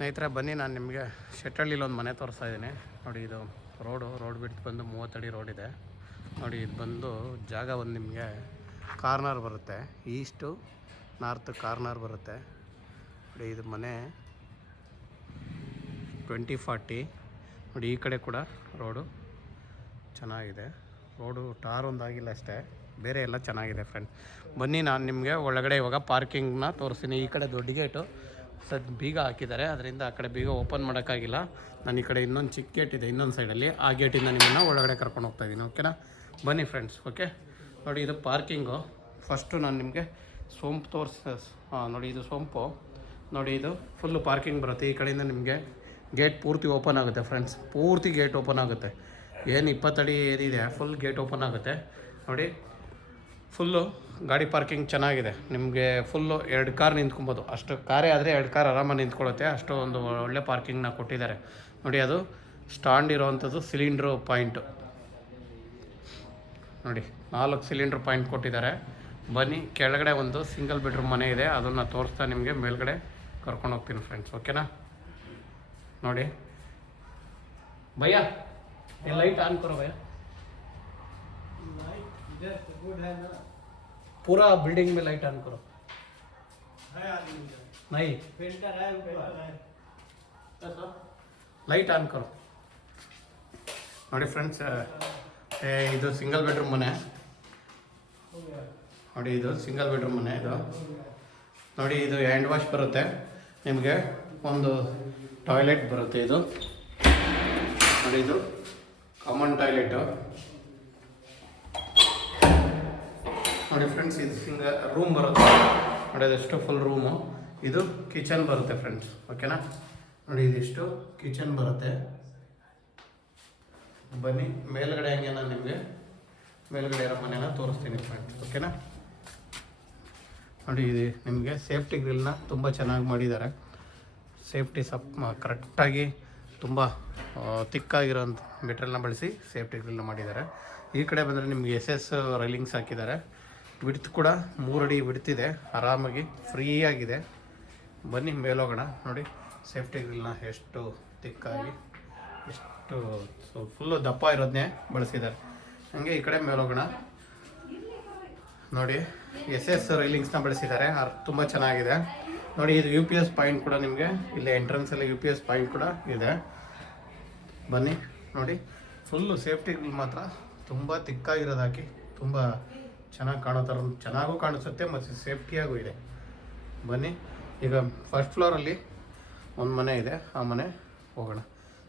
ಸ್ನೇಹಿತರೆ ಬನ್ನಿ, ನಾನು ನಿಮಗೆ ಶೆಟ್ಟಳ್ಳಿಲಿ ಒಂದು ಮನೆ ತೋರಿಸ್ತಾ ಇದ್ದೀನಿ. ನೋಡಿ, ಇದು ರೋಡ್ ಬಿಟ್ಟು ಬಂದು 30 ಅಡಿ ರೋಡ್ ಇದೆ. ನೋಡಿ, ಇದು ಬಂದು ಜಾಗ ಒಂದು ನಿಮಗೆ ಕಾರ್ನರ್ ಬರುತ್ತೆ, ಈಸ್ಟು ನಾರ್ತ್ ಕಾರ್ನರ್ ಬರುತ್ತೆ. ನೋಡಿ, ಇದು ಮನೆ 2040. ನೋಡಿ, ಈ ಕಡೆ ಕೂಡ ರೋಡು ಚೆನ್ನಾಗಿದೆ. ರೋಡು ಟಾರ್ ಒಂದಾಗಿಲ್ಲ ಅಷ್ಟೇ, ಬೇರೆ ಎಲ್ಲ ಚೆನ್ನಾಗಿದೆ ಫ್ರೆಂಡ್. ಬನ್ನಿ, ನಾನು ನಿಮಗೆ ಒಳಗಡೆ ಇವಾಗ ಪಾರ್ಕಿಂಗ್ನ ತೋರಿಸ್ತೀನಿ. ಈ ಕಡೆ ದೊಡ್ಡ ಗೇಟು ಬೀಗ ಹಾಕಿದ್ದಾರೆ, ಅದರಿಂದ ಆ ಕಡೆ ಬೀಗ ಓಪನ್ ಮಾಡೋಕ್ಕಾಗಿಲ್ಲ. ನಾನು ಈ ಕಡೆ ಇನ್ನೊಂದು ಚಿಕ್ಕ ಗೇಟ್ ಇದೆ ಇನ್ನೊಂದು ಸೈಡಲ್ಲಿ, ಆ ಗೇಟಿಂದ ನಿಮ್ಮನ್ನು ಒಳಗಡೆ ಕರ್ಕೊಂಡು ಹೋಗ್ತಾಯಿದ್ದೀನಿ. ಓಕೆನಾ, ಬನ್ನಿ ಫ್ರೆಂಡ್ಸ್. ಓಕೆ, ನೋಡಿ, ಇದು ಪಾರ್ಕಿಂಗು. ಫಸ್ಟು ನಾನು ನಿಮಗೆ ಸೋಂಪು ನೋಡಿ, ಇದು ಸೋಂಪು. ನೋಡಿ, ಇದು ಫುಲ್ಲು ಪಾರ್ಕಿಂಗ್ ಬರುತ್ತೆ. ಈ ಕಡೆಯಿಂದ ನಿಮಗೆ ಗೇಟ್ ಪೂರ್ತಿ ಓಪನ್ ಆಗುತ್ತೆ ಫ್ರೆಂಡ್ಸ್, ಪೂರ್ತಿ ಗೇಟ್ ಓಪನ್ ಆಗುತ್ತೆ. ಏನು 20 ಅಡಿ ಏನಿದೆ ಫುಲ್ ಗೇಟ್ ಓಪನ್ ಆಗುತ್ತೆ. ನೋಡಿ, ಫುಲ್ಲು ಗಾಡಿ ಪಾರ್ಕಿಂಗ್ ಚೆನ್ನಾಗಿದೆ. ನಿಮಗೆ ಫುಲ್ಲು 2 ಕಾರ್ ನಿಂತ್ಕೊಬೋದು. ಅಷ್ಟು ಕಾರೇ ಆದರೆ 2 ಕಾರ್ ಆರಾಮಾಗಿ ನಿಂತ್ಕೊಳ್ಳುತ್ತೆ, ಅಷ್ಟು ಒಂದು ಒಳ್ಳೆ ಪಾರ್ಕಿಂಗ್ನ ಕೊಟ್ಟಿದ್ದಾರೆ. ನೋಡಿ, ಅದು ಸ್ಟ್ಯಾಂಡ್ ಇರೋವಂಥದ್ದು ಸಿಲಿಂಡ್ರು ಪಾಯಿಂಟು. ನೋಡಿ, 4 ಸಿಲಿಂಡ್ರ್ ಪಾಯಿಂಟ್ ಕೊಟ್ಟಿದ್ದಾರೆ. ಬನ್ನಿ, ಕೆಳಗಡೆ ಒಂದು ಸಿಂಗಲ್ ಬೆಡ್ರೂಮ್ ಮನೆ ಇದೆ, ಅದನ್ನು ತೋರಿಸ್ತಾ ನಿಮಗೆ ಮೇಲ್ಗಡೆ ಕರ್ಕೊಂಡು ಹೋಗ್ತೀನಿ ಫ್ರೆಂಡ್ಸ್. ಓಕೆನಾ, ನೋಡಿ ಭಯ್ಯ, ये लाइट ऑन करो भैया। लाइट इधर तो गुड है ना, पूरा बिल्डिंग में लाइट ऑन करो। है आदमी नहीं, फिल्टर है ऊपर है, ऐसा लाइट ऑन करो। ನೋಡಿ ಫ್ರೆಂಡ್ಸ್, ಇದು ಸಿಂಗಲ್ ಬೆಡ್ರೂಮ್ ಮನೆ. ನೋಡಿ, ಇದು ಸಿಂಗಲ್ ಬೆಡ್ರೂಮ್ ಮನೆ. ಇದು ನೋಡಿ, ಇದು ಹ್ಯಾಂಡ್ ವಾಶ್ ಬರುತ್ತೆ ನಿಮಗೆ, ಒಂದು ಟಾಯ್ಲೆಟ್ ಬರುತ್ತೆ. ಇದು ನೋಡಿ, ಇದು ಕಾಮನ್ ಟಾಯ್ಲೆಟು. ನೋಡಿ ಫ್ರೆಂಡ್ಸ್, ಇದು ರೂಮ್ ಬರುತ್ತೆ. ನೋಡಿ, ಅದೆಷ್ಟು ಫುಲ್ ರೂಮು. ಇದು ಕಿಚನ್ ಬರುತ್ತೆ ಫ್ರೆಂಡ್ಸ್. ಓಕೆನಾ, ನೋಡಿ, ಇದಿಷ್ಟು ಕಿಚನ್ ಬರುತ್ತೆ. ಬನ್ನಿ, ಮೇಲ್ಗಡೆ ಹಂಗೆ ನಾನು ನಿಮಗೆ ಮೇಲ್ಗಡೆ ಇರೋ ಮನೆನ ತೋರಿಸ್ತೀನಿ ಫ್ರೆಂಡ್ಸ್. ಓಕೆನಾ, ನೋಡಿ, ಇದು ನಿಮಗೆ ಸೇಫ್ಟಿ ಗ್ರಿಲ್ನ ತುಂಬ ಚೆನ್ನಾಗಿ ಮಾಡಿದ್ದಾರೆ. ಸೇಫ್ಟಿ ಕರೆಕ್ಟಾಗಿ ತುಂಬ ತಿಕ್ಕಾಗಿರೋಂಥ ಮೆಟೀರಿಯಲ್ನ ಬಳಸಿ ಸೇಫ್ಟಿ ಗ್ರಿಲ್ನ ಮಾಡಿದ್ದಾರೆ. ಈ ಕಡೆ ಬಂದರೆ ನಿಮಗೆ SS ರೈಲಿಂಗ್ಸ್ ಹಾಕಿದ್ದಾರೆ. ವಿಡ್ತ್ ಕೂಡ 3 ಅಡಿ ವಿಡ್ತ್ ಇದೆ, ಆರಾಮಾಗಿ ಫ್ರೀಯಾಗಿದೆ. ಬನ್ನಿ ಮೇಲೋಗೋಣ. ನೋಡಿ, ಸೇಫ್ಟಿ ಗ್ರಿಲ್ನ ಎಷ್ಟು ತಿಕ್ಕಾಗಿ, ಎಷ್ಟು ಫುಲ್ಲು ದಪ್ಪ ಇರೋದನ್ನೇ ಬಳಸಿದ್ದಾರೆ. ಹಾಗೆ ಈ ಕಡೆ ಮೇಲೋಗೋಣ. ನೋಡಿ, SS ರೈಲಿಂಗ್ಸ್ನ ಬಳಸಿದ್ದಾರೆ, ತುಂಬ ಚೆನ್ನಾಗಿದೆ. ನೋಡಿ, ಇದು UPS ಪಾಯಿಂಟ್ ಕೂಡ ನಿಮಗೆ ಇಲ್ಲಿ ಎಂಟ್ರೆನ್ಸಲ್ಲಿ UPS ಪಾಯಿಂಟ್ ಕೂಡ ಇದೆ. ಬನ್ನಿ, ನೋಡಿ, ಫುಲ್ಲು ಸೇಫ್ಟಿ ಗ್ರಿಲ್ ಮಾತ್ರ ತುಂಬ ತಿಕ್ಕಾಗಿರೋದು ಹಾಕಿ ತುಂಬ ಚೆನ್ನಾಗಿ ಕಾಣೋ ಥರ ಚೆನ್ನಾಗೂ ಕಾಣಿಸುತ್ತೆ ಮತ್ತು ಸೇಫ್ಟಿಯಾಗೂ ಇದೆ. ಬನ್ನಿ, ಈಗ ಫಸ್ಟ್ ಫ್ಲೋರಲ್ಲಿ ಒಂದು ಮನೆ ಇದೆ, ಆ ಮನೆ ಹೋಗೋಣ.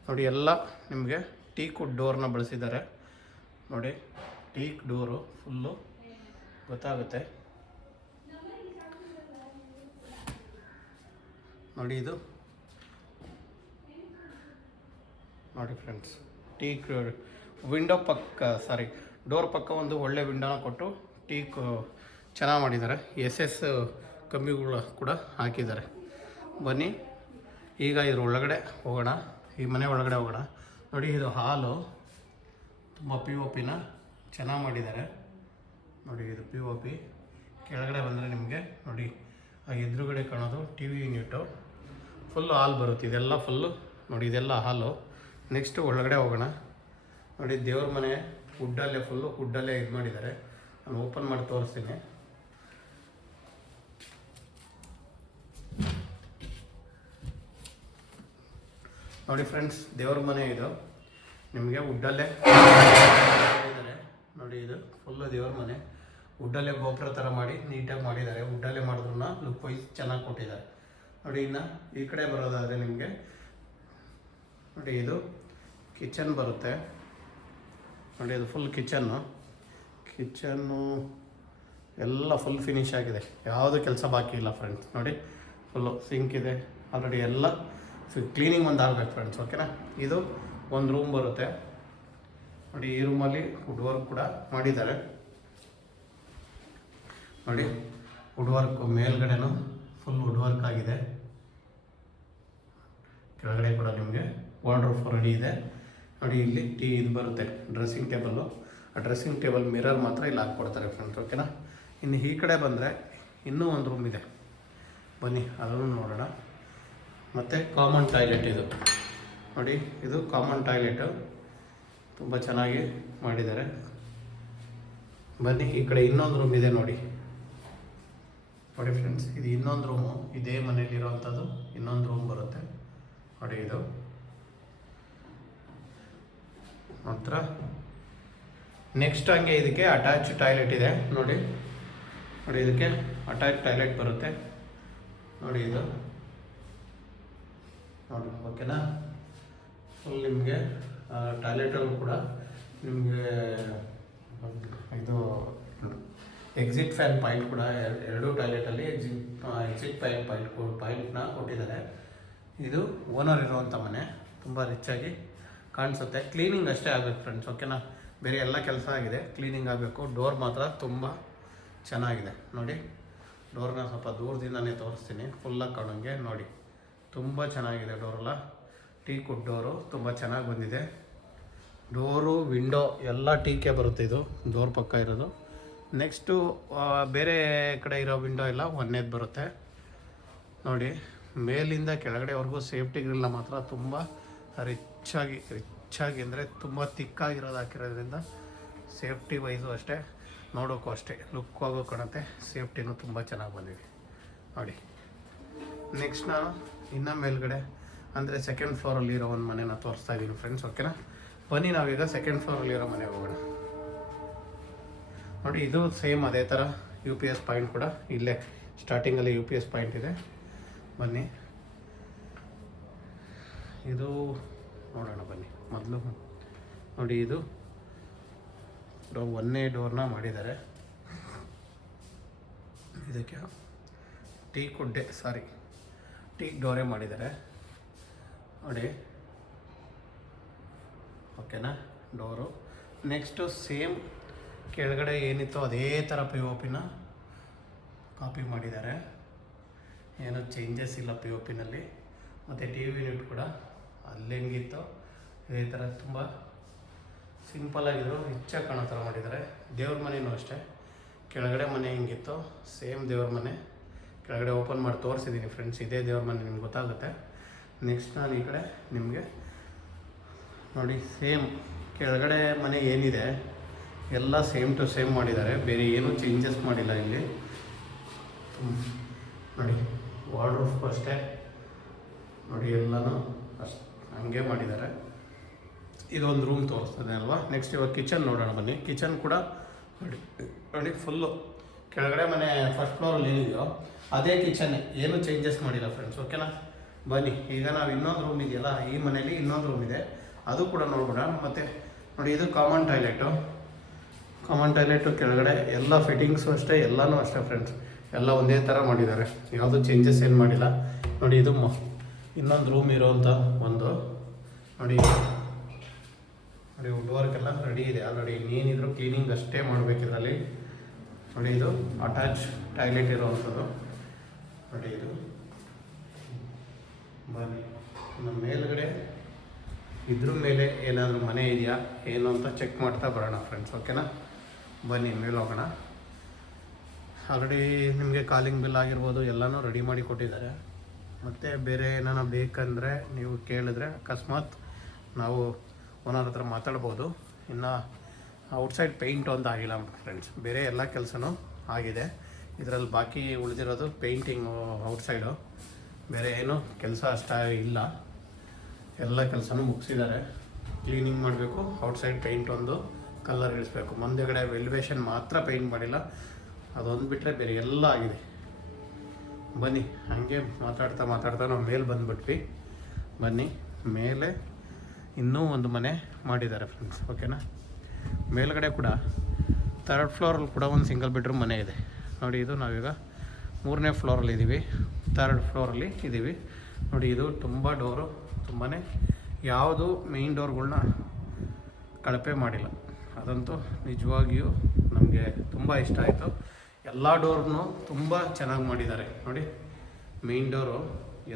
ನೋಡಿ, ಎಲ್ಲ ನಿಮಗೆ ಟೀಕ್ ಡೋರ್ನ ಬಳಸಿದ್ದಾರೆ. ನೋಡಿ, ಟೀಕ್ ಡೋರು ಫುಲ್ಲು ಗೊತ್ತಾಗುತ್ತೆ. ನೋಡಿ, ಇದು ನೋಡಿ ಫ್ರೆಂಡ್ಸ್, ಟೀಕ್ ವಿಂಡೋ ಡೋರ್ ಪಕ್ಕ ಒಂದು ಒಳ್ಳೆ ವಿಂಡೋನ ಕೊಟ್ಟು ಟೀಕ್ ಚೆನ್ನಾಗಿ ಮಾಡಿದ್ದಾರೆ. SS ಕಂಬಿಗಳು ಕೂಡ ಹಾಕಿದ್ದಾರೆ. ಬನ್ನಿ, ಈಗ ಇದ್ರ ಒಳಗಡೆ ಹೋಗೋಣ, ಈ ಮನೆ ಒಳಗಡೆ ಹೋಗೋಣ. ನೋಡಿ, ಇದು ಹಾಲು ತುಂಬ POPನ ಚೆನ್ನಾಗಿ ಮಾಡಿದ್ದಾರೆ. ನೋಡಿ, ಇದು POP. ಕೆಳಗಡೆ ಬಂದರೆ ನಿಮಗೆ ನೋಡಿ, ಆ ಎದುರುಗಡೆ ಕಾಣೋದು TV ಯೂನಿಟು. ಫುಲ್ಲು ಹಾಲು ಬರುತ್ತೆ, ಇದೆಲ್ಲ ಫುಲ್ಲು. ನೋಡಿ, ಇದೆಲ್ಲ ಹಾಲು. ನೆಕ್ಸ್ಟು ಒಳಗಡೆ ಹೋಗೋಣ. ನೋಡಿ, ದೇವ್ರ ಮನೆ ವುಡ್ಡಲ್ಲೇ ಫುಲ್ಲು ವುಡ್ಡಲ್ಲೇ ಇದು ಮಾಡಿದ್ದಾರೆ. ನಾನು ಓಪನ್ ಮಾಡಿ ತೋರಿಸ್ತೀನಿ. ನೋಡಿ ಫ್ರೆಂಡ್ಸ್, ದೇವ್ರ ಮನೆ ಇದು ನಿಮಗೆ ವುಡ್ಡಲ್ಲೇ ಮಾಡಿದ್ದಾರೆ. ನೋಡಿ, ಇದು ಫುಲ್ಲು ದೇವ್ರ ಮನೆ, ವುಡ್ಡಲ್ಲೇ ಗೋಪುರ ಥರ ಮಾಡಿ ನೀಟಾಗಿ ಮಾಡಿದ್ದಾರೆ. ವುಡ್ಡಲ್ಲೇ ಮಾಡಿದ್ರು ಲುಕ್ ವೈಸ್ ಚೆನ್ನಾಗಿ ಕೊಟ್ಟಿದ್ದಾರೆ. ನೋಡಿ, ಇನ್ನು ಈ ಕಡೆ ಬರೋದಾದರೆ ನಿಮಗೆ ನೋಡಿ, ಇದು ಕಿಚನ್ ಬರುತ್ತೆ. ನೋಡಿ, ಇದು ಫುಲ್ ಕಿಚನ್ನು ಎಲ್ಲ ಫುಲ್ ಫಿನಿಶ್ ಆಗಿದೆ, ಯಾವುದು ಕೆಲಸ ಬಾಕಿ ಇಲ್ಲ ಫ್ರೆಂಡ್ಸ್. ನೋಡಿ, ಫುಲ್ಲು ಸಿಂಕ್ ಇದೆ ಆಲ್ರೆಡಿ, ಎಲ್ಲ ಕ್ಲೀನಿಂಗ್ ಒಂದು ಆಗಬೇಕು ಫ್ರೆಂಡ್ಸ್. ಓಕೆನಾ, ಇದು ಒಂದು ರೂಮ್ ಬರುತ್ತೆ. ನೋಡಿ, ಈ ರೂಮಲ್ಲಿ ವುಡ್ ವರ್ಕ್ ಕೂಡ ಮಾಡಿದ್ದಾರೆ. ನೋಡಿ, ವುಡ್ ವರ್ಕ್ ಮೇಲ್ಗಡೆನೂ ಫುಲ್ ವುಡ್ ವರ್ಕ್ ಆಗಿದೆ. ಕೆಳಗಡೆ ಕೂಡ ನಿಮಗೆ ವಾರ್ಡ್ರೋಬ್ ರೆಡಿ ಇದೆ. ನೋಡಿ, ಇಲ್ಲಿ ಇದು ಬರುತ್ತೆ ಡ್ರೆಸ್ಸಿಂಗ್ ಟೇಬಲ್ಲು. ಆ ಡ್ರೆಸ್ಸಿಂಗ್ ಟೇಬಲ್ ಮಿರರ್ ಮಾತ್ರ ಇಲ್ಲಿ ಹಾಕ್ಕೊಡ್ತಾರೆ ಫ್ರೆಂಡ್ಸ್. ಓಕೆನಾ, ಇನ್ನು ಈ ಕಡೆ ಬಂದರೆ ಇನ್ನೂ ಒಂದು ರೂಮ್ ಇದೆ. ಬನ್ನಿ, ಅದನ್ನು ನೋಡೋಣ. ಮತ್ತು ಕಾಮನ್ ಟಾಯ್ಲೆಟ್ ಇದು ನೋಡಿ, ಇದು ಕಾಮನ್ ಟಾಯ್ಲೆಟು ತುಂಬ ಚೆನ್ನಾಗಿ ಮಾಡಿದ್ದಾರೆ. ಬನ್ನಿ ಈ ಕಡೆ ಇನ್ನೊಂದು ರೂಮ್ ಇದೆ ನೋಡಿ ಫ್ರೆಂಡ್ಸ್, ಇದು ಇನ್ನೊಂದು ರೂಮು, ಇದೇ ಮನೆಯಲ್ಲಿರೋವಂಥದ್ದು ಇನ್ನೊಂದು ರೂಮ್ ಬರುತ್ತೆ ನೋಡಿ. ಇದು ನಂತರ ನೆಕ್ಸ್ಟ್ ಹಂಗೆ ಇದಕ್ಕೆ ಅಟ್ಯಾಚ್ ಟಾಯ್ಲೆಟ್ ಇದೆ ನೋಡಿ. ಇದಕ್ಕೆ ಅಟ್ಯಾಚ್ ಟಾಯ್ಲೆಟ್ ಬರುತ್ತೆ ನೋಡಿ. ಇದು ನೋಡಿ, ಓಕೆನಾ. ಫುಲ್ ನಿಮಗೆ ಟಾಯ್ಲೆಟಲ್ಲೂ ಕೂಡ ನಿಮಗೆ ಇದು ಎಕ್ಸಿಟ್ ಫ್ಯಾನ್ ಪಾಯಿಂಟ್ ಕೂಡ ಎರಡೂ ಟಾಯ್ಲೆಟಲ್ಲಿ ಎಕ್ಸಿಟ್ ಪಾಯಿಂಟ್ನ ಕೊಟ್ಟಿದ್ದಾರೆ. ಇದು ಓನರ್ ಇರುವಂಥ ಮನೆ, ತುಂಬ ರಿಚ್ಚಾಗಿ ಕಾಣಿಸುತ್ತೆ. ಕ್ಲೀನಿಂಗ್ ಅಷ್ಟೇ ಆಗಬೇಕು ಫ್ರೆಂಡ್ಸ್, ಓಕೆನಾ. ಬೇರೆ ಎಲ್ಲ ಕೆಲಸ ಆಗಿದೆ, ಕ್ಲೀನಿಂಗ್ ಆಗಬೇಕು. ಡೋರ್ ಮಾತ್ರ ತುಂಬ ಚೆನ್ನಾಗಿದೆ ನೋಡಿ. ಡೋರ್ನ ಸ್ವಲ್ಪ ದೂರದಿಂದನೇ ತೋರಿಸ್ತೀನಿ, ಫುಲ್ಲಾಗಿ ಕಾಣೋಂಗೆ ನೋಡಿ. ತುಂಬ ಚೆನ್ನಾಗಿದೆ ಡೋರೆಲ್ಲ, ಟೀ ಕುಡ್ ಡೋರು ತುಂಬ ಚೆನ್ನಾಗಿ ಬಂದಿದೆ. ಡೋರು ವಿಂಡೋ ಎಲ್ಲ ಟೀಕೆ ಬರುತ್ತೆ. ಇದು ಡೋರ್ ಪಕ್ಕ ಇರೋದು. ನೆಕ್ಸ್ಟು ಬೇರೆ ಕಡೆ ಇರೋ ವಿಂಡೋ ಎಲ್ಲ ಒಂದೇದು ಬರುತ್ತೆ ನೋಡಿ. ಮೇಲಿಂದ ಕೆಳಗಡೆವರೆಗೂ ಸೇಫ್ಟಿ ಗ್ರಿಲ್ನ ಮಾತ್ರ ತುಂಬ ರಿಚ್ಚಾಗಿ ಅಂದರೆ ತುಂಬ ತಿಕ್ಕಾಗಿರೋದು ಹಾಕಿರೋದ್ರಿಂದ ಸೇಫ್ಟಿ ವೈಸು ಅಷ್ಟೇ, ನೋಡೋಕ್ಕೂ ಅಷ್ಟೇ ಲುಕ್ ಆಗೋ ಕಾಣುತ್ತೆ. ಸೇಫ್ಟಿನೂ ತುಂಬ ಚೆನ್ನಾಗಿ ಬಂದಿದೆ ನೋಡಿ. ನೆಕ್ಸ್ಟ್ ನಾನು ಇನ್ನೂ ಮೇಲ್ಗಡೆ ಅಂದರೆ ಸೆಕೆಂಡ್ ಫ್ಲೋರಲ್ಲಿ ಇರೋ ಒಂದು ಮನೆನ ತೋರಿಸ್ತಾ ಇದ್ದೀನಿ ಫ್ರೆಂಡ್ಸ್, ಓಕೆನಾ. ಬನ್ನಿ ನಾವೀಗ ಸೆಕೆಂಡ್ ಫ್ಲೋರಲ್ಲಿರೋ ಮನೆಗೆ ಹೋಗೋಣ ನೋಡಿ. ಇದು ಸೇಮ್ ಅದೇ ಥರ UPS ಪಾಯಿಂಟ್ ಕೂಡ ಇಲ್ಲೇ ಸ್ಟಾರ್ಟಿಂಗಲ್ಲಿ UPS ಪಾಯಿಂಟ್ ಇದೆ. ಬನ್ನಿ ಇದು ನೋಡೋಣ ಬನ್ನಿ. ಮೊದಲು ನೋಡಿ, ಇದು ಒಂದೇ ಡೋರ್ನ ಮಾಡಿದ್ದಾರೆ. ಇದಕ್ಕೆ ಟೀ ಡೋರೇ ಮಾಡಿದ್ದಾರೆ ನೋಡಿ, ಓಕೆನಾ. ಡೋರು ನೆಕ್ಸ್ಟು ಸೇಮ್ ಕೆಳಗಡೆ ಏನಿತ್ತು ಅದೇ ಥರ POPನ ಕಾಪಿ ಮಾಡಿದ್ದಾರೆ, ಏನೂ ಚೇಂಜಸ್ ಇಲ್ಲ POPನಲ್ಲಿ. ಮತ್ತು TV ಯೂನಿಟ್ ಕೂಡ ಅಲ್ಲಿ ಹೆಂಗಿತ್ತು ಇದೇ ಥರ ತುಂಬ ಸಿಂಪಲ್ಲಾಗಿದ್ರು, ರಿಚ್ಚಾಗಿ ಕಾಣೋ ಥರ ಮಾಡಿದ್ದಾರೆ. ದೇವ್ರ ಮನೆಯೂ ಅಷ್ಟೇ, ಕೆಳಗಡೆ ಮನೆ ಹೆಂಗಿತ್ತು ಸೇಮ್ ದೇವ್ರ ಮನೆ. ಕೆಳಗಡೆ ಓಪನ್ ಮಾಡಿ ತೋರಿಸಿದ್ದೀನಿ ಫ್ರೆಂಡ್ಸ್, ಇದೇ ದೇವ್ರ ಮನೆ ನಿಮ್ಗೆ ಗೊತ್ತಾಗುತ್ತೆ. ನೆಕ್ಸ್ಟ್ ನಾನು ಈ ಕಡೆ ನಿಮಗೆ ನೋಡಿ, ಸೇಮ್ ಕೆಳಗಡೆ ಮನೆ ಏನಿದೆ ಎಲ್ಲ ಸೇಮ್ ಟು ಸೇಮ್ ಮಾಡಿದ್ದಾರೆ, ಬೇರೆ ಏನೂ ಚೇಂಜಸ್ ಮಾಡಿಲ್ಲ ಇಲ್ಲಿ ನೋಡಿ. ವಾರ್ಡ್ರೋಬ್ ಅಷ್ಟೇ ನೋಡಿ, ಎಲ್ಲನೂ ಅಷ್ಟು ಹಂಗೆ ಮಾಡಿದ್ದಾರೆ. ಇದೊಂದು ರೂಮ್ ತೋರಿಸ್ತದೆ ಅಲ್ವಾ. ನೆಕ್ಸ್ಟ್ ಇವಾಗ ಕಿಚನ್ ನೋಡೋಣ ಬನ್ನಿ. ಕಿಚನ್ ಕೂಡ ನೋಡಿ ಫುಲ್ಲು ಕೆಳಗಡೆ ಮನೆ ಫಸ್ಟ್ ಫ್ಲೋರಲ್ಲಿ ಏನಿದೆಯೋ ಅದೇ ಕಿಚನ್ನೇ, ಏನೂ ಚೇಂಜಸ್ ಮಾಡಿಲ್ಲ ಫ್ರೆಂಡ್ಸ್, ಓಕೆನಾ. ಬನ್ನಿ ಈಗ ನಾವು ಇನ್ನೊಂದು ರೂಮ್ ಇದೆಯಲ್ಲ, ಈ ಮನೇಲಿ ಇನ್ನೊಂದು ರೂಮ್ ಇದೆ, ಅದು ಕೂಡ ನೋಡ್ಬಿಡೋಣ. ಮತ್ತು ನೋಡಿ, ಇದು ಕಾಮನ್ ಟಾಯ್ಲೆಟು ಕೆಳಗಡೆ ಎಲ್ಲ ಫಿಟ್ಟಿಂಗ್ಸು ಅಷ್ಟೇ, ಎಲ್ಲನೂ ಅಷ್ಟೇ ಫ್ರೆಂಡ್ಸ್, ಎಲ್ಲ ಒಂದೇ ಥರ ಮಾಡಿದ್ದಾರೆ, ಯಾವುದೂ ಚೇಂಜಸ್ ಏನು ಮಾಡಿಲ್ಲ ನೋಡಿ. ಇದು ಇನ್ನೊಂದು ರೂಮ್ ಇರೋವಂಥ ಒಂದು ನೋಡಿ ವುಡ್ ವರ್ಕೆಲ್ಲ ರೆಡಿ ಇದೆ ಆಲ್ರೆಡಿ. ಇನ್ನೇನಿದ್ರು ಕ್ಲೀನಿಂಗ್ ಅಷ್ಟೇ ಮಾಡಬೇಕಿದ್ರಲ್ಲಿ ನೋಡಿ. ಇದು ಅಟ್ಯಾಚ್ ಟಾಯ್ಲೆಟ್ ಇರೋವಂಥದ್ದು ನೋಡಿ. ಇದು ಬನ್ನಿ ನಮ್ಮ ಮೇಲ್ಗಡೆ ಇದ್ರ ಮೇಲೆ ಏನಾದರೂ ಮನೆ ಇದೆಯಾ ಏನು ಅಂತ ಚೆಕ್ ಮಾಡ್ತಾ ಬರೋಣ ಫ್ರೆಂಡ್ಸ್, ಓಕೆನಾ. ಬನ್ನಿ ಮೇಲೆ ಹೋಗೋಣ. ಆಲ್ರೆಡಿ ನಿಮಗೆ ಕಾಲಿಂಗ್ ಬಿಲ್ ಆಗಿರ್ಬೋದು ಎಲ್ಲನೂ ರೆಡಿ ಮಾಡಿ ಕೊಟ್ಟಿದ್ದಾರೆ. ಮತ್ತು ಬೇರೆ ಏನಾನ ಬೇಕಂದರೆ ನೀವು ಕೇಳಿದ್ರೆ ಅಕಸ್ಮಾತ್ ನಾವು ಓನರ್ ಹತ್ರ ಮಾತಾಡ್ಬೋದು. ಇನ್ನು ಔಟ್ಸೈಡ್ ಪೇಂಟ್ ಒಂದು ಆಗಿಲ್ಲ ಫ್ರೆಂಡ್ಸ್, ಬೇರೆ ಎಲ್ಲ ಕೆಲಸನೂ ಆಗಿದೆ. ಇದರಲ್ಲಿ ಬಾಕಿ ಉಳಿದಿರೋದು ಪೇಂಟಿಂಗು ಔಟ್ಸೈಡು, ಬೇರೆ ಏನೂ ಕೆಲಸ ಅಷ್ಟ ಇಲ್ಲ, ಎಲ್ಲ ಕೆಲಸನೂ ಮುಗಿಸಿದ್ದಾರೆ. ಕ್ಲೀನಿಂಗ್ ಮಾಡಬೇಕು, ಔಟ್ಸೈಡ್ ಪೇಂಟ್ ಒಂದು ಕಲರ್ ಇಳಿಸ್ಬೇಕು, ಮುಂದೆಗಡೆ ಎಲಿವೇಶನ್ ಮಾತ್ರ ಪೇಂಟ್ ಮಾಡಿಲ್ಲ, ಅದೊಂದು ಬಿಟ್ಟರೆ ಬೇರೆ ಎಲ್ಲ ಆಗಿದೆ. ಬನ್ನಿ ಹಾಗೆ ಮಾತಾಡ್ತಾ ನಾವು ಮೇಲೆ ಬಂದುಬಿಟ್ವಿ. ಬನ್ನಿ ಮೇಲೆ ಇನ್ನೂ ಒಂದು ಮನೆ ಮಾಡಿದ್ದಾರೆ ಫ್ರೆಂಡ್ಸ್, ಓಕೆನಾ. ಮೇಲ್ಗಡೆ ಕೂಡ ಥರ್ಡ್ ಫ್ಲೋರಲ್ಲಿ ಕೂಡ ಒಂದು ಸಿಂಗಲ್ ಬೆಡ್ರೂಮ್ ಮನೆ ಇದೆ ನೋಡಿ. ಇದು ನಾವೀಗ 3ನೇ ಫ್ಲೋರಲ್ಲಿ ಇದ್ದೀವಿ, ಥರ್ಡ್ ಫ್ಲೋರಲ್ಲಿ ಇದ್ದೀವಿ ನೋಡಿ. ಇದು ತುಂಬ ಡೋರು ತುಂಬಾ ಯಾವುದು ಮೇಯ್ನ್ ಡೋರ್ಗಳ್ನ ಕಳಪೆ ಮಾಡಿಲ್ಲ, ಅದಂತೂ ನಿಜವಾಗಿಯೂ ನಮಗೆ ತುಂಬ ಇಷ್ಟ ಆಯಿತು. ಎಲ್ಲ ಡೋರ್ನು ತುಂಬ ಚೆನ್ನಾಗಿ ಮಾಡಿದ್ದಾರೆ ನೋಡಿ. ಮೇಯ್ನ್ ಡೋರು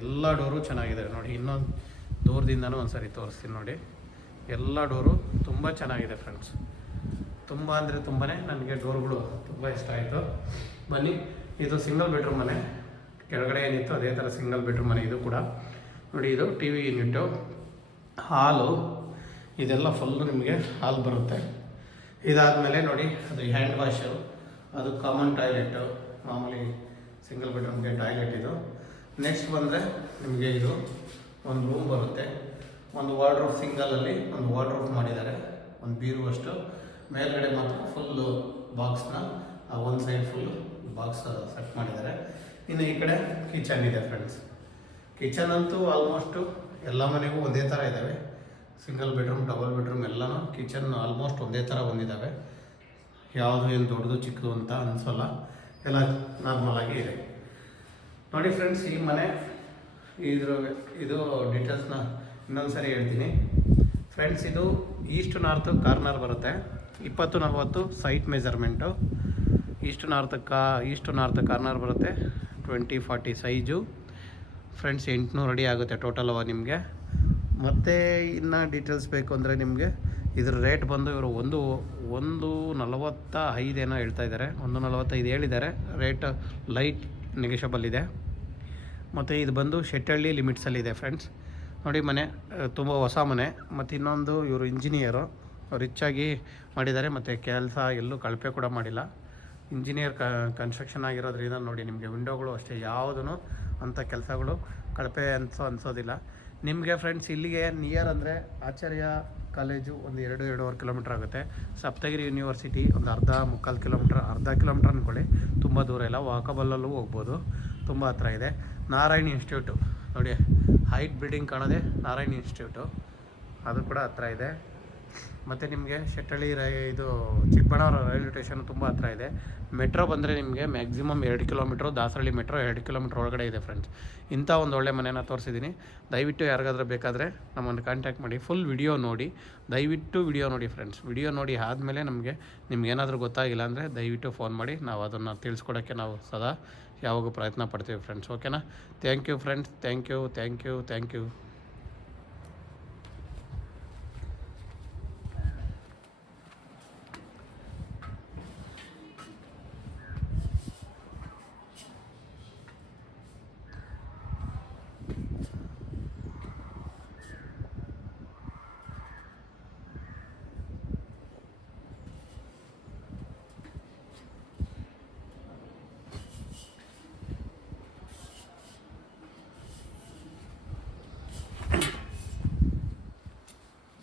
ಎಲ್ಲ ಡೋರು ಚೆನ್ನಾಗಿದೆ ನೋಡಿ. ಇನ್ನೊಂದು ದೂರದಿಂದನೂ ಒಂದು ಸರಿ ತೋರಿಸ್ತೀನಿ ನೋಡಿ. ಎಲ್ಲ ಡೋರು ತುಂಬ ಚೆನ್ನಾಗಿದೆ ಫ್ರೆಂಡ್ಸ್, ತುಂಬ ಅಂದರೆ ತುಂಬಾ ನನಗೆ ಡೋರ್ಗಳು ತುಂಬ ಇಷ್ಟ ಆಯಿತು. ಬನ್ನಿ ಇದು ಸಿಂಗಲ್ ಬೆಡ್ರೂಮ್ ಮನೆ, ಕೆಳಗಡೆ ಏನಿತ್ತು ಅದೇ ಥರ ಸಿಂಗಲ್ ಬೆಡ್ರೂಮ್ ಮನೆ. ಇದು ಕೂಡ ನೋಡಿ ಇದು ಟಿ ವಿ ಯೂನಿಟು, ಹಾಲು, ಇದೆಲ್ಲ ಫುಲ್ಲು ನಿಮಗೆ ಹಾಲು ಬರುತ್ತೆ. ಇದಾದಮೇಲೆ ನೋಡಿ ಅದು ಹ್ಯಾಂಡ್ ವಾಶು, ಅದು ಕಾಮನ್ ಟಾಯ್ಲೆಟು, ಮಾಮೂಲಿ ಸಿಂಗಲ್ ಬೆಡ್ರೂಮ್ಗೆ ಟಾಯ್ಲೆಟ್ ಇದು. ನೆಕ್ಸ್ಟ್ ಬಂದರೆ ನಿಮಗೆ ಇದು ಒಂದು ರೂಮ್ ಬರುತ್ತೆ, ಒಂದು ವಾರ್ಡ್ರೋಬ್, ಸಿಂಗಲಲ್ಲಿ ಒಂದು ವಾರ್ಡ್ರೋಬ್ ಮಾಡಿದ್ದಾರೆ, ಒಂದು ಬೀರುವಷ್ಟು. ಮೇಲ್ಗಡೆ ಮಾತ್ರ ಫುಲ್ಲು ಬಾಕ್ಸ್ನ ಒಂದು ಸೈಡ್ ಫುಲ್ಲು ಬಾಕ್ಸ್ ಸೆಟ್ ಮಾಡಿದ್ದಾರೆ. ಇನ್ನು ಈ ಕಡೆ ಕಿಚನ್ ಇದೆ ಫ್ರೆಂಡ್ಸ್. ಕಿಚನ್ ಅಂತೂ ಆಲ್ಮೋಸ್ಟು ಎಲ್ಲ ಮನೆಗೂ ಒಂದೇ ಥರ ಇದ್ದಾವೆ, ಸಿಂಗಲ್ ಬೆಡ್ರೂಮ್, ಡಬಲ್ ಬೆಡ್ರೂಮ್ ಎಲ್ಲನೂ ಕಿಚನ್ ಆಲ್ಮೋಸ್ಟ್ ಒಂದೇ ಥರ ಬಂದಿದ್ದಾವೆ. ಯಾವುದು ಏನು ದೊಡ್ಡದು ಚಿಕ್ಕದು ಅಂತ ಅನಿಸೋಲ್ಲ, ಎಲ್ಲ ನಾರ್ಮಲಾಗಿ ಇದೆ. ನೋಡಿ ಫ್ರೆಂಡ್ಸ್, ಈ ಮನೆ ಇದು ಡೀಟೇಲ್ಸ್ನ ಇನ್ನೊಂದು ಸರಿ ಹೇಳ್ತೀನಿ ಫ್ರೆಂಡ್ಸ್. ಇದು ಈಸ್ಟ್ ನಾರ್ತ್ ಕಾರ್ನರ್ ಬರುತ್ತೆ, 20-40 site measurement. East north corner ಬರುತ್ತೆ, 20-40 ಸೈಜು ಫ್ರೆಂಡ್ಸ್. 800 ಅಡಿ ಆಗುತ್ತೆ ಟೋಟಲ್ ಅವ ನಿಮಗೆ. ಮತ್ತು ಇನ್ನು ಡೀಟೇಲ್ಸ್ ಬೇಕು ಅಂದರೆ ನಿಮಗೆ ಇದ್ರ ರೇಟ್ ಬಂದು ಇವರು 145 ಏನೋ ಹೇಳ್ತಾ ಇದ್ದಾರೆ, 145 ಹೇಳಿದ್ದಾರೆ. ರೇಟ್ ಲೈಟ್ ನೆಗೆಷಬಲ್ ಇದೆ. ಮತ್ತು ಇದು ಬಂದು ಶೆಟ್ಟಹಳ್ಳಿ ಲಿಮಿಟ್ಸಲ್ಲಿದೆ ಫ್ರೆಂಡ್ಸ್. ನೋಡಿ ಮನೆ ತುಂಬ ಹೊಸ ಮನೆ. ಮತ್ತು ಇನ್ನೊಂದು ಇವರು ಇಂಜಿನಿಯರು, ರಿಚ್ಚಾಗಿ ಮಾಡಿದ್ದಾರೆ, ಮತ್ತು ಕೆಲಸ ಎಲ್ಲೂ ಕಳಪೆ ಕೂಡ ಮಾಡಿಲ್ಲ. ಇಂಜಿನಿಯರ್ ಕನ್ಸ್ಟ್ರಕ್ಷನ್ ಆಗಿರೋದ್ರಿಂದ ನೋಡಿ ನಿಮಗೆ ವಿಂಡೋಗಳು ಅಷ್ಟೇ ಯಾವುದೂ ಅಂಥ ಕೆಲಸಗಳು ಕಳಪೆ ಅನಿಸೋದಿಲ್ಲ ನಿಮಗೆ ಫ್ರೆಂಡ್ಸ್. ಇಲ್ಲಿಗೆ ನಿಯರ್ ಅಂದರೆ ಆಚಾರ್ಯ ಕಾಲೇಜು ಒಂದು 2-2.5 ಕಿಲೋಮೀಟ್ರ್ ಆಗುತ್ತೆ. ಸಪ್ತಗಿರಿ ಯೂನಿವರ್ಸಿಟಿ ಒಂದು ಮುಕ್ಕಾಲು ಕಿಲೋಮೀಟ್ರ್, ಅರ್ಧ ಕಿಲೋಮೀಟ್ರ್ ಅಂದ್ಕೊಳ್ಳಿ, ತುಂಬ ದೂರ ಇಲ್ಲ, ವಾಕಬಲ್ಲಲ್ಲೂ ಹೋಗ್ಬೋದು, ತುಂಬ ಹತ್ರ ಇದೆ. ನಾರಾಯಣ್ ಇನ್ಸ್ಟಿಟ್ಯೂಟು ನೋಡಿ, ಹೈಟ್ ಬಿಲ್ಡಿಂಗ್ ಕಾಣೋದೆ ನಾರಾಯಣ್ ಇನ್ಸ್ಟಿಟ್ಯೂಟು, ಅದು ಕೂಡ ಹತ್ರ ಇದೆ. ಮತ್ತು ನಿಮಗೆ ಶೆಟ್ಟಹಳ್ಳಿ ಇದು ಚಿಕ್ಕಬಳ್ಳಾಪುರ ರೈಲ್ವೆ ಸ್ಟೇಷನ್ ತುಂಬ ಹತ್ರ ಇದೆ. ಮೆಟ್ರೋ ಬಂದರೆ ನಿಮಗೆ maximum 2 kilometre, Dasarahalli metro 2 kilometre ಒಳಗಡೆ ಇದೆ ಫ್ರೆಂಡ್ಸ್. ಇಂಥ ಒಂದು ಒಳ್ಳೆ ಮನೆನ ತೋರಿಸಿದ್ದೀನಿ. ದಯವಿಟ್ಟು ಯಾರಿಗಾದ್ರೂ ಬೇಕಾದರೆ ನಮ್ಮನ್ನು ಕಾಂಟ್ಯಾಕ್ಟ್ ಮಾಡಿ. ಫುಲ್ ವಿಡಿಯೋ ನೋಡಿ, ದಯವಿಟ್ಟು ವಿಡಿಯೋ ನೋಡಿ ಫ್ರೆಂಡ್ಸ್. ವಿಡಿಯೋ ನೋಡಿ ಆದಮೇಲೆ ನಿಮ್ಗೇನಾದರೂ ಗೊತ್ತಾಗಿಲ್ಲ ಅಂದರೆ ದಯವಿಟ್ಟು ಫೋನ್ ಮಾಡಿ, ನಾವು ಅದನ್ನು ತಿಳಿಸ್ಕೊಡೋಕ್ಕೆ ನಾವು ಸದಾ ಯಾವಾಗೂ ಪ್ರಯತ್ನ ಪಡ್ತೀವಿ ಫ್ರೆಂಡ್ಸ್. ಓಕೆನಾ? Thank you friends, thank you.